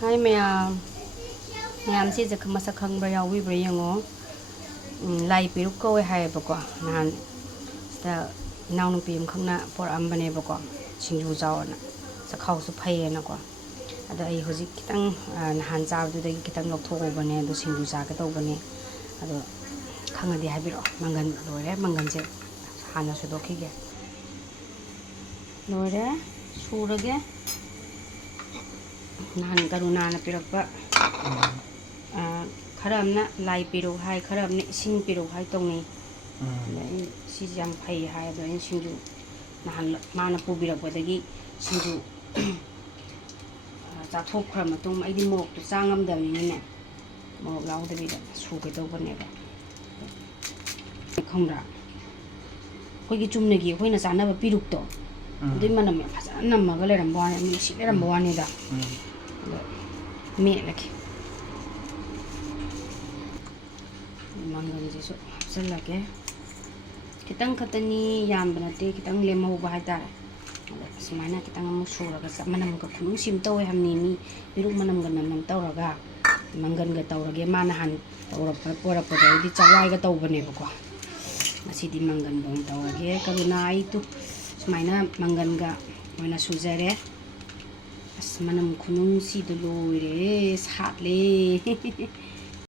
Hai mèo mèo sẽ giật mà sắc khăng bơi ao vi bơi ngó lai piru câu hay bọc nan ta nao nung pim khăng na por am bane bọc singju jaw na sắc khâu su phay na ko ada ai hoji kitang han jaw du dagi kitang lok thok bane do singju ja ka taw bane ado khang adi habiro mangan lore mangan je hana su do khige lore surage nan karuna na pirakpa खरमना लाई पिरो हाय खरमने सिंग पिरो हाय तोंनी सिजम फै hi the सिंजु नहान माना पुबिरपदगी सिंजु चाथोक खरम मतुम आइदि mock तो चांगम दबनिने mock लाउदबिदा सुगे तोबनेबा खंरा खोगी चुमनेगी खोइना चानबा पिरुक्तो दुइ मनम फजन नमगा लेरमबाने मिसि लेरमबाने दा मेलके mangan jisu hapsalage kitang katani yamba nate kitang lemhauba haitare sumaina kitang amu suraga manam ka khunung sim tawe hamni mi piruk manam ga nam tawraga mangan ga tawrage mana han tawrapa porapa di chawai ga tawbane bako masidi mangan bong tawrage karuna ai tu sumaina mangan ga moina sujare as manam khunung si do loire satle